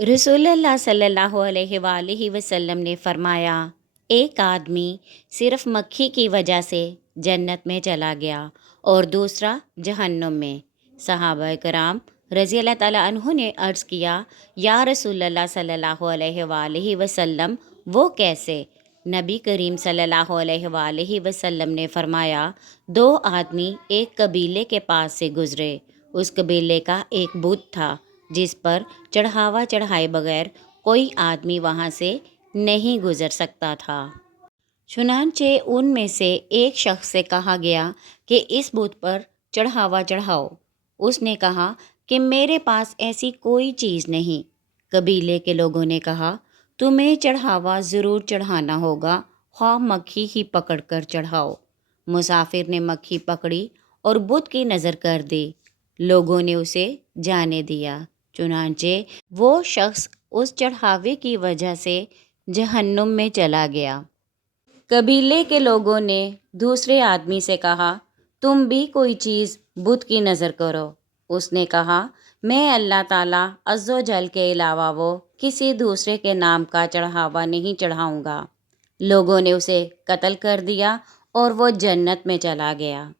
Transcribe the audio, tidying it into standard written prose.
रसूल अल्लाह सल्लल्लाहु अलैहि वालैहि वसल्लम ने फरमाया, एक आदमी सिर्फ मक्खी की वजह से जन्नत में चला गया और दूसरा जहन्नुम में। सहाबा कराम रज़ी अल्लाह ताला अन्हु ने अर्ज़ किया, या रसूल अल्लाह सल्लल्लाहु अलैहि वालैहि वसल्लम, वो कैसे? नबी करीम सल्लल्लाहु अलैहि वालैहि वसल्लम ने फरमाया, दो आदमी एक कबीले के पास से गुज़रे। उस कबीले का एक बुत था जिस पर चढ़ावा चढ़ाए बगैर कोई आदमी वहाँ से नहीं गुज़र सकता था। चुनांचे उनमें से एक शख्स से कहा गया कि इस बुत पर चढ़ावा चढ़ाओ। उसने कहा कि मेरे पास ऐसी कोई चीज़ नहीं। कबीले के लोगों ने कहा, तुम्हें चढ़ावा ज़रूर चढ़ाना होगा, ख्वाह मक्खी ही पकड़ कर चढ़ाओ। मुसाफिर ने मक्खी पकड़ी और बुत की नज़र कर दी। लोगों ने उसे जाने दिया। चुनांचे वो शख्स उस चढ़ावे की वजह से जहन्नुम में चला गया। कबीले के लोगों ने दूसरे आदमी से कहा, तुम भी कोई चीज़ बुत की नज़र करो। उसने कहा, मैं अल्लाह ताला अज़्ज़ो जल के अलावा वो किसी दूसरे के नाम का चढ़ावा नहीं चढ़ाऊँगा। लोगों ने उसे कत्ल कर दिया और वो जन्नत में चला गया।